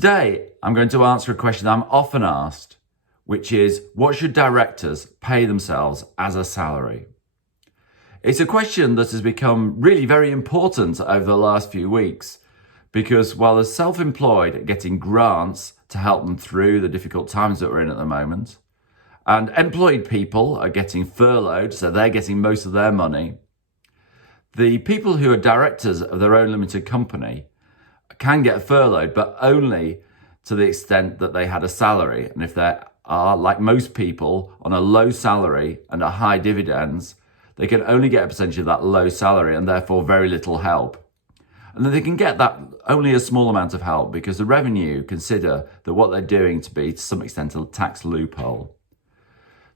Today, I'm going to answer a question I'm often asked, which is, what should directors pay themselves as a salary? It's a question that has become really very important over the last few weeks, because while the self-employed are getting grants to help them through the difficult times that we're in at the moment, and employed people are getting furloughed, so they're getting most of their money, the people who are directors of their own limited company can get furloughed, but only to the extent that they had a salary. And if they are, like most people, on a low salary and a high dividends, they can only get a percentage of that low salary and therefore very little help. And then they can get that only a small amount of help because the revenue consider that what they're doing to be, to some extent, a tax loophole.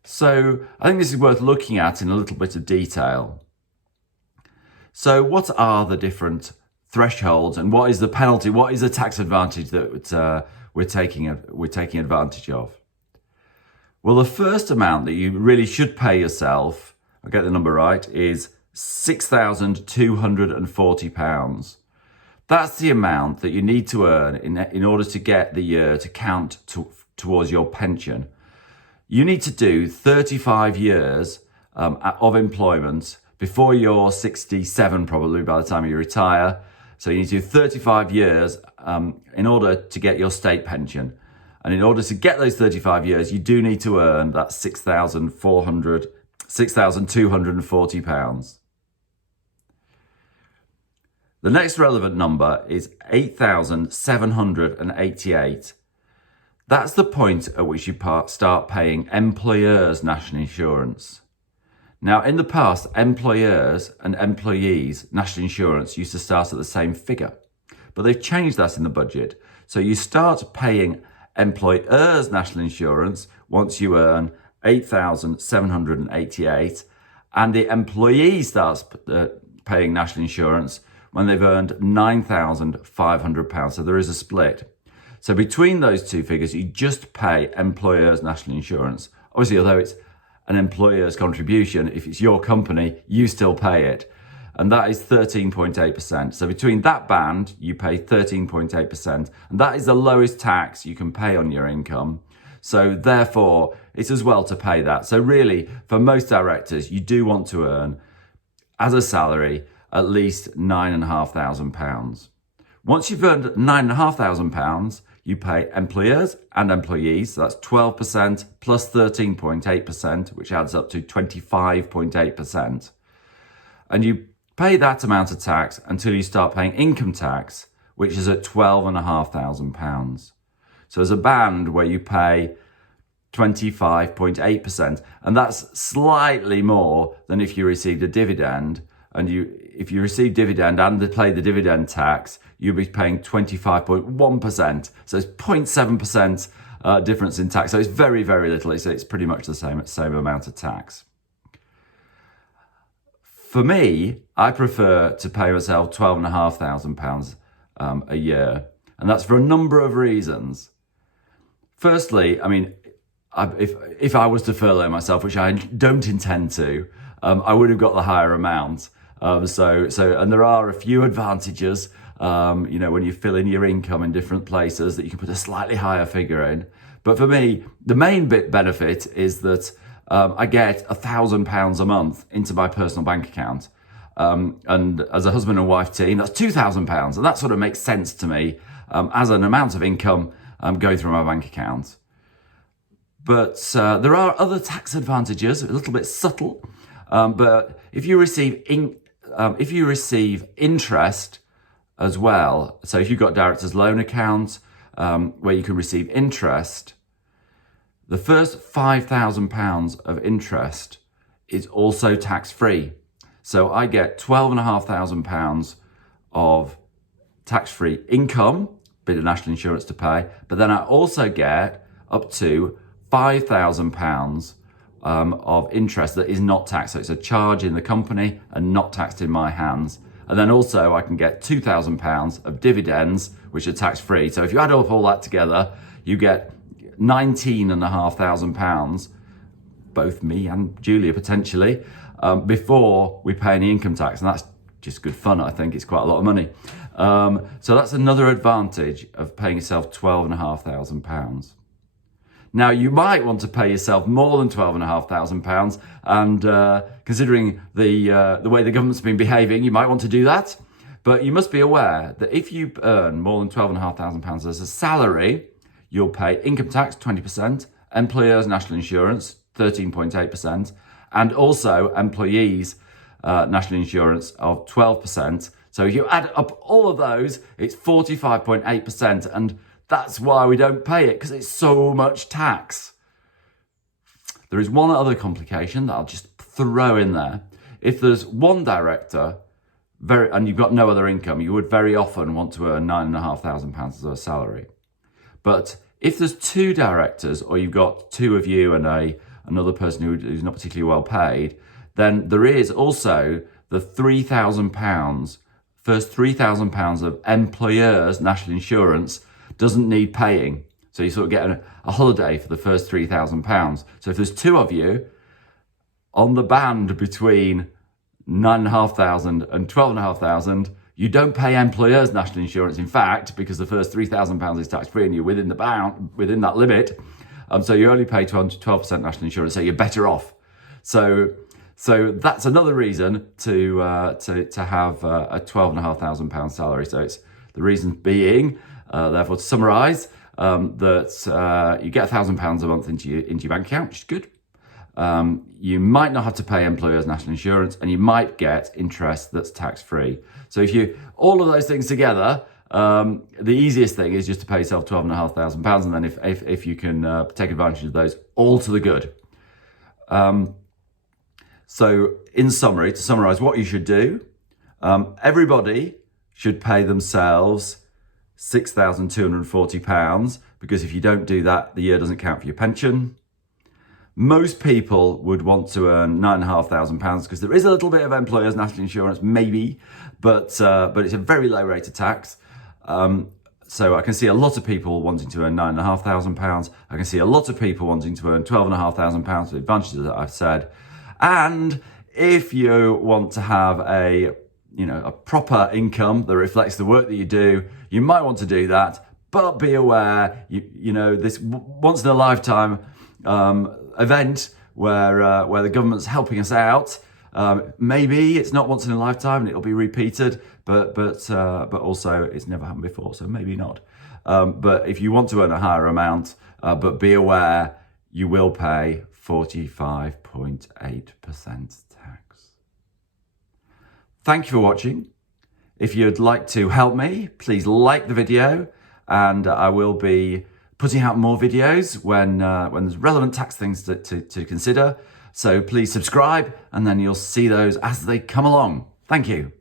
So I think this is worth looking at in a little bit of detail. So what are the different thresholds and what is the penalty? What is the tax advantage that we're taking advantage of? Well, the first amount that you really should pay yourself, I'll get the number right, is £6,240. That's the amount that you need to earn in order to get the year to count towards your pension. You need to do 35 years of employment before you're 67, probably by the time you retire. So you need to do 35 years in order to get your state pension. And in order to get those 35 years, you do need to earn that £6,240. The next relevant number is 8,788. That's the point at which you start paying employers' national insurance. Now, in the past, employers and employees' national insurance used to start at the same figure, but they've changed that in the budget. So you start paying employers' national insurance once you earn 8,788, and the employee starts paying national insurance when they've earned £9,500. So there is a split. So between those two figures, you just pay employers' national insurance. Obviously, although it's an employer's contribution, if it's your company, you still pay it. And that is 13.8%. So between that band, you pay 13.8%. And that is the lowest tax you can pay on your income. So therefore, it's as well to pay that. So really, for most directors, you do want to earn, as a salary, at least £9,500. Once you've earned £9,500, you pay employers and employees, so that's 12% plus 13.8%, which adds up to 25.8%. And you pay that amount of tax until you start paying income tax, which is at £12,500. So there's a band where you pay 25.8%, and that's slightly more than if you received a dividend. And if you receive dividend and pay the dividend tax, you'll be paying 25.1%. So it's 0.7% difference in tax. So it's very, very little. So it's pretty much the same amount of tax. For me, I prefer to pay myself £12,500 a year. And that's for a number of reasons. Firstly, I mean, if I was to furlough myself, which I don't intend to, I would have got the higher amount. And there are a few advantages, when you fill in your income in different places, that you can put a slightly higher figure in. But for me, the main benefit is that I get £1,000 a month into my personal bank account. And as a husband and wife team, that's £2,000. And that sort of makes sense to me as an amount of income going through my bank account. But there are other tax advantages, a little bit subtle. But if you receive interest as well, so if you've got director's loan account where you can receive interest, the first £5,000 of interest is also tax-free. So I get £12,500 of tax-free income, bit of national insurance to pay, but then I also get up to £5,000 of interest that is not taxed. So it's a charge in the company and not taxed in my hands. And then also I can get £2,000 of dividends, which are tax-free. So if you add up all that together, you get £19,500, both me and Julia potentially, before we pay any income tax. And that's just good fun, I think. It's quite a lot of money. So that's another advantage of paying yourself £12,500. Now, you might want to pay yourself more than £12,500, and considering the way the government's been behaving, you might want to do that. But you must be aware that if you earn more than £12,500 as a salary, you'll pay income tax 20%, employers' national insurance 13.8%, and also employees' national insurance of 12%. So if you add up all of those, it's 45.8%, and that's why we don't pay it, because it's so much tax. There is one other complication that I'll just throw in there. If there's one director and you've got no other income, you would very often want to earn £9,500 as a salary. But if there's two directors, or you've got two of you and another person who's not particularly well paid, then there is also the £3,000, first £3,000 of employers' national insurance doesn't need paying. So you sort of get a holiday for the first £3,000. So if there's two of you on the band between £9,500 and £12,500, you don't pay employers' national insurance. In fact, because the first £3,000 is tax-free and you're within that limit, so you only pay 12% national insurance. So you're better off. So that's another reason to have a £12,500 salary. So it's the reason being, therefore, to summarise, that you get £1,000 a month into your bank account, which is good. You might not have to pay employers' national insurance, and you might get interest that's tax-free. So if you all of those things together, the easiest thing is just to pay yourself £12,500, and then if you can take advantage of those, all to the good. So in summary, to summarise what you should do, everybody should pay themselves £6,240, because if you don't do that, the year doesn't count for your pension. Most people would want to earn £9,500 because there is a little bit of employers' national insurance, maybe, but it's a very low rate of tax. So I can see a lot of people wanting to earn £9,500. I can see a lot of people wanting to earn £12,500 for the advantages that I've said. And if you want to have a proper income that reflects the work that you do, you might want to do that. But be aware, this once in a lifetime event where the government's helping us out. Maybe it's not once in a lifetime and it'll be repeated, but also it's never happened before, so maybe not. But if you want to earn a higher amount, but be aware you will pay 45.8% tax. Thank you for watching. If you'd like to help me, please like the video, and I will be putting out more videos when there's relevant tax things to consider. So please subscribe, and then you'll see those as they come along. Thank you.